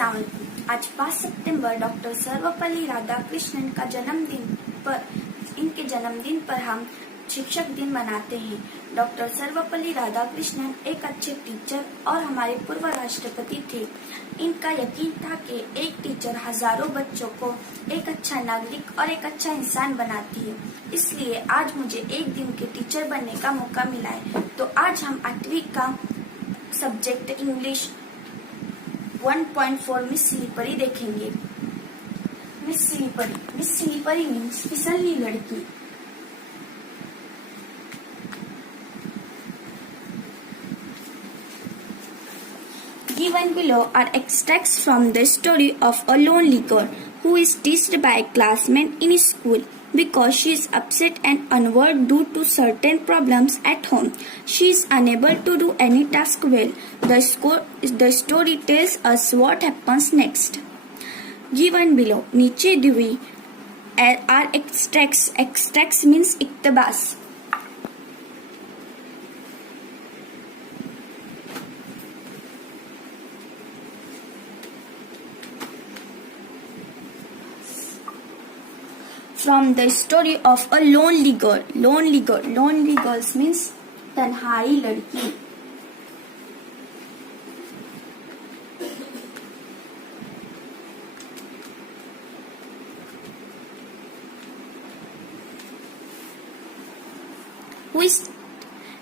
अस्सलाम वालेकुम। आज 5 सितंबर डॉक्टर सर्वपल्ली राधाकृष्णन का जन्मदिन पर हम शिक्षक दिन मनाते हैं। डॉक्टर सर्वपल्ली राधाकृष्णन एक अच्छे टीचर और हमारे पूर्व राष्ट्रपति थे। इनका यकीन था कि एक टीचर हजारों बच्चों को एक अच्छा नागरिक और एक अच्छा इंसान बनाती है। इसलिए आज मुझे एक दिन के टीचर बनने का मौका मिला है। तो आज हम 8वीं का सब्जेक्ट इंग्लिश 1.4 मिस स्लीपरी देखेंगे। मिस स्लीपरी मीन्स फिसलनी लड़की। Given below are extracts from the story of a lonely girl who is teased by a classmate in school because she is upset and unworried due to certain problems at home. She is unable to do any task well. The story tells us what happens next. Given below, नीचे दी हुई are extracts. Extracts means इक्तबास. From the story of a lonely girl. Lonely girls means तन्हाई लड़की.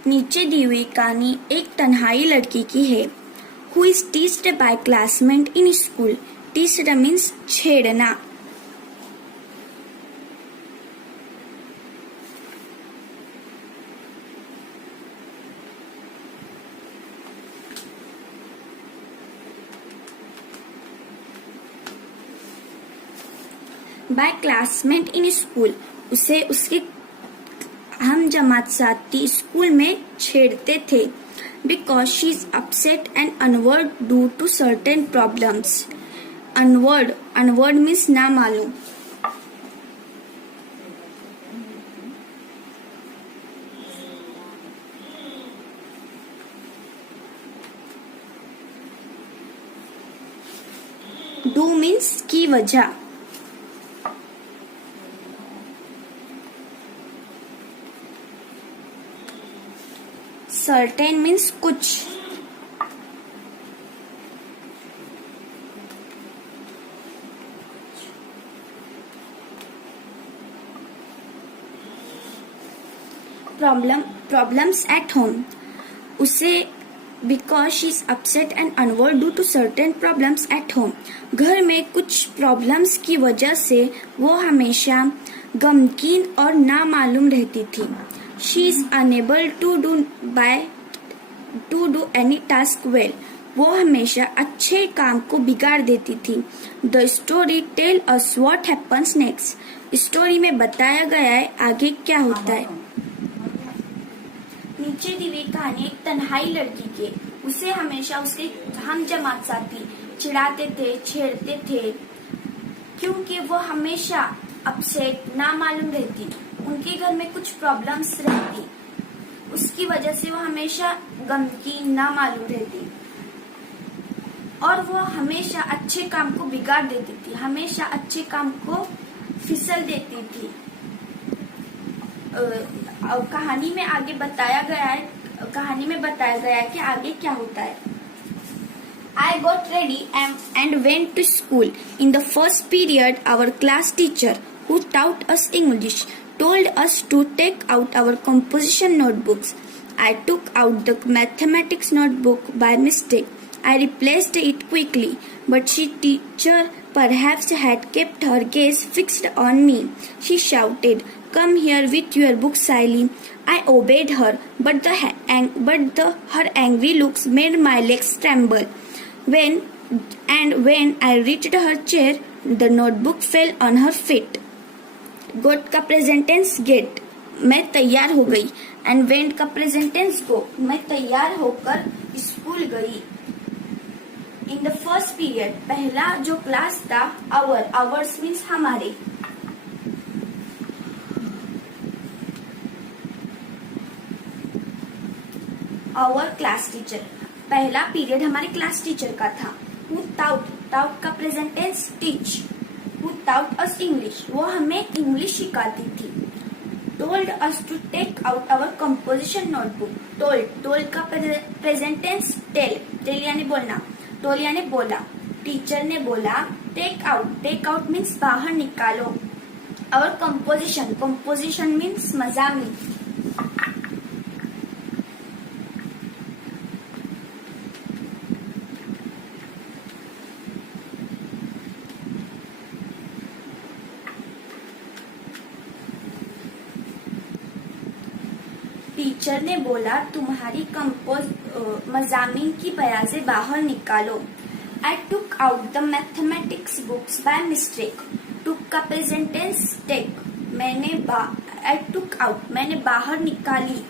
नीचे दी हुई कहानी एक तन्हाई लड़की की है. Who is teased by classmate in school. Teased means छेड़ना. By classmate in school. उसे उसके हम जमात साथी स्कूल में छेड़ते थे. Because she is upset and unnerved due to certain problems. Unnerved means ना मालूम. डू मीन्स की वजह. सर्टेन मीन्स कुछ. Problems at home. उसे because she is upset and unnerved due to certain problems at home. घर में कुछ problems की वजह से वो हमेशा गमगीन और नामालूम रहती थी. She is unable to do any task well. वो हमेशा अच्छे काम को बिगाड़ देती थी. The story tell us what happens next. Story में बताया गया है आगे क्या होता है. नीचे दी हुई कहानी एक तन्हाई लड़की के. उसे हमेशा उसके हम जमात साथी चिढ़ाते थे, छेड़ते थे, क्योंकि वो हमेशा अपसेट नामालूम रहती. उनके घर में कुछ प्रॉब्लम्स रहती. उसकी वजह से वो हमेशा गमगीन नामालूम रहती और वो हमेशा अच्छे काम को बिगाड़ देती थी. हमेशा अच्छे काम को फिसल देती थी. कहानी में आगे बताया गया है कि आगे क्या होता है. I got ready and went to school. In the first period, our class teacher, who taught us English, told us to take out our composition notebooks. I took out the mathematics notebook by mistake. I replaced it quickly, but teacher perhaps had kept her gaze fixed on me. She shouted, "Come here with your book, Sally." I obeyed her, but her angry looks made my legs tremble. When I reached her chair, the notebook fell on her feet. Got का present tense gate, मैं तैयार हो गई. And went का present tense गो, मैं तैयार होकर school गई. इन द फर्स्ट पीरियड, पहला जो क्लास था, आवर्स मीन्स हमारे. आवर क्लास टीचर, पहला पीरियड हमारे क्लास टीचर का था. हु टाउट टाउट का present tense teach, who taught us English, वो हमें इंग्लिश सिखाती थी। Told us to take out our composition notebook, told का प्रेजेंट टेंस टेल यानी बोलना, टोल यानी बोला। टीचर ने बोला टेक आउट मीन्स बाहर निकालो। आवर कंपोजिशन मीन्स मजामी। टीचर ने बोला तुम्हारी मजामीन की बयाजें बाहर निकालो। I took out the mathematics books by mistake. Took का present tense take. I took out मैंने बाहर निकाली।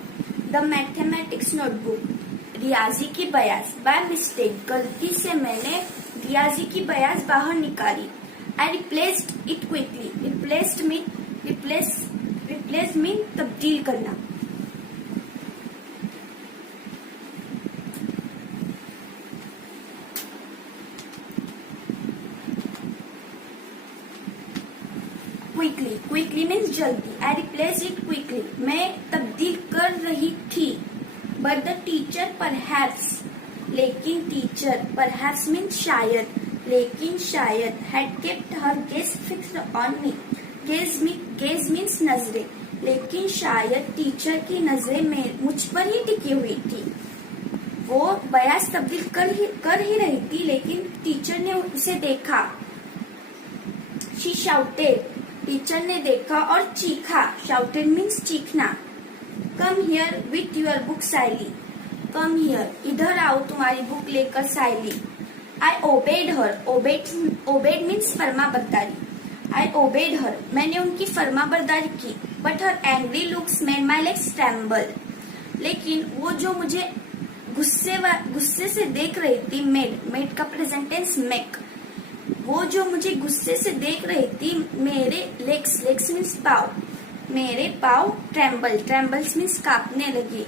The mathematics notebook रियाजी की बयाज by mistake गलती से मैंने रियाजी की बयाज बाहर निकाली। I replaced it quickly. Replace mean तब्दील करना। क्विकली मीन्स जल्दी। आई रिप्लेस इट क्विकली मैं तब्दील कर रही थी। बट द टीचर परहैप्स लेकिन टीचर परहैप्स मीन्स शायद had kept her gauge fixed on me. Gauge means नजरें, लेकिन शायद टीचर की नजरें में मुझ पर ही टिकी हुई थी। वो बयास तब्दील कर ही रही थी लेकिन टीचर ने उसे देखा। शी शाउटेड टीचर ने देखा और चीखा। शाउटेड मीन्स चीखना। Come here with your book Sayali, come here इधर आओ तुम्हारी बुक लेकर Sayali. I obeyed her, obeyed means फर्माबरदारी। आई ओबेड हर मैंने उनकी फर्माबरदारी की। But her angry looks made my legs tremble, लेकिन वो जो मुझे गुस्से से देख रही थी, मेड का प्रेजेंट टेंस मेक, वो जो मुझे गुस्से से देख रही थी मेरे लेग्स मीन्स पाव, मेरे पाव ट्रेम्बल्स मीन्स कांपने लगे।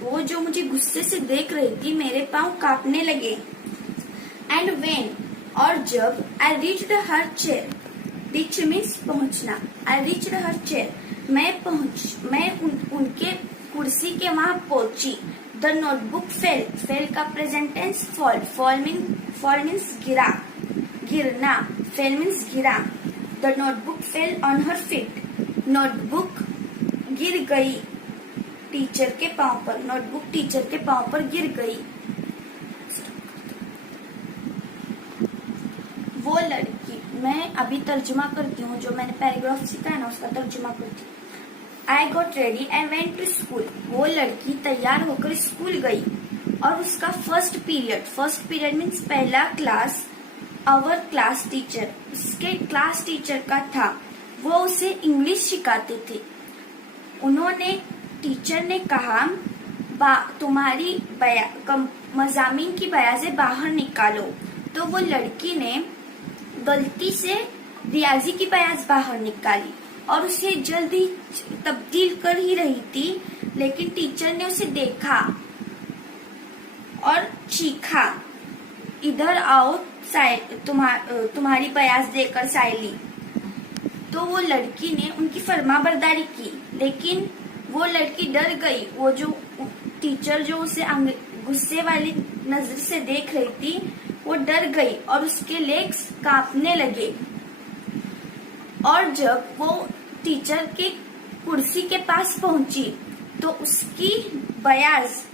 वो जो मुझे गुस्से से देख रही थी मेरे पाव कांपने लगे। एंड वेन और जब I reached her chair, reach means पहुंचना। आई रीच्ड हर चेयर मैं उनके कुर्सी के वहां पहुंची। द नोटबुक फेल का प्रेजेंट टेंस फॉल मीन्स गिरना, फेल मीन्स गिरा। The notebook fell on her feet, notebook गिर गई टीचर के पांव पर, नोटबुक टीचर के पांव पर गिर गई। वो लड़की, मैं अभी तर्जुमा करती हूँ, जो मैंने पैराग्राफ सीखा है ना उसका तर्जुमा करती हूँ। I got ready and went to school, वो लड़की तैयार होकर स्कूल गई और उसका फर्स्ट पीरियड मीन्स पहला क्लास, आवर क्लास टीचर, उसके क्लास टीचर का था, वो उसे इंग्लिश सिखाते थे। टीचर ने कहा तुम्हारी मजामीन की बयाजें बाहर निकालो। तो वो लड़की ने गलती से रियाजी की बयाज बाहर निकाली और उसे जल्दी तब्दील कर ही रही थी, लेकिन टीचर ने उसे देखा और चीखा, इधर आओ तुम्हारी बयाज देकर साइली। तो वो लड़की ने उनकी फर्माबरदारी की, लेकिन वो लड़की डर गई। वो जो टीचर जो उसे गुस्से वाली नजर से देख रही थी, वो डर गई और उसके लेग्स कांपने लगे। और जब वो टीचर के कुर्सी के पास पहुंची तो उसकी बयाज